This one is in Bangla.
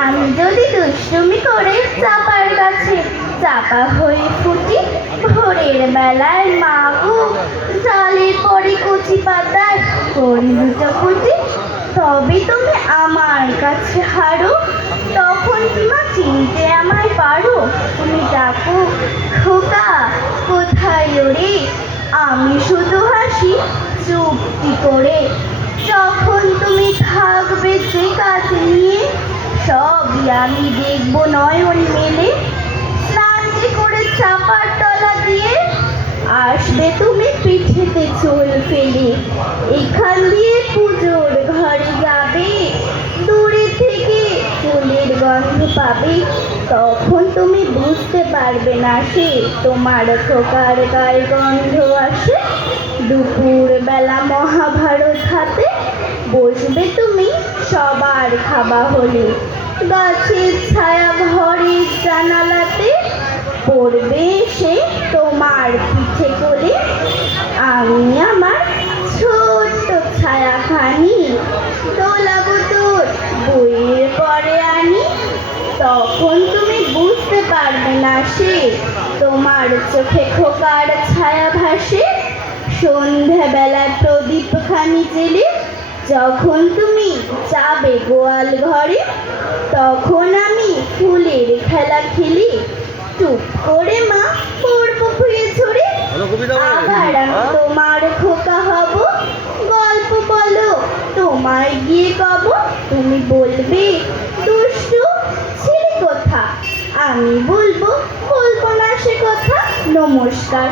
আমি যদি দুষ্টুমি করে চাপার কাছে চাপা হয়ে ফুটি, ভোরের বেলায় মা গো চালের পরে কচি পাতায় করি দুটো ফুটি, তবে তুমি আমার কাছে হারো, তখন কি মা চিনতে আমায় পারো? তুমি ডাকো খোকা কোথায় ওরে, আমি শুধু হাসি চুপটি করে। যখন তুমি থাকবে যে কাজ নিয়ে, সবই আমি দেখবো নয়ন মেলে। স্নানটি করে চাপার তলা দিয়ে আসবে তুমি পিঠেতে চোল ফেলে। এখান দিয়ে পুজোর ঘরে যাবে, দূরে থেকে ফুলের গন্ধ পাবে। তখন তুমি বুঝতে পারবে না সে তোমার খোকার গায়ে গন্ধ আসে। দুপুর বেলা মহাভারত হাতে বসবে তুমি সবার খাওয়া হলে, গাছের ছায়া ঘরের জানালাতে পড়বে সে তোমার পিঠে কোলে। আমি আমার ছোট্ট ছায়াখানি দোলাবো তোর বইয়ের পরে আনি। তখন তুমি বুঝতে পারবে না সে তোমার চোখে খোকার ছায়া ভাসে। সন্ধ্যাবেলায় প্রদীপ খানি জেলে যখন তুমি যাবে গোয়াল ঘরে, তখন আমি ফুলের খেলা খেলি, চুপ করে মা পড়বো ফুয়ে ঝরে। আবার আমি তোমার খোকা হব, গল্প বলো তোমায় গিয়ে কব। তুমি বলবে দুষ্টু ছিলি কোথা, আমি বলবো বলবো না সে কথা। নমস্কার।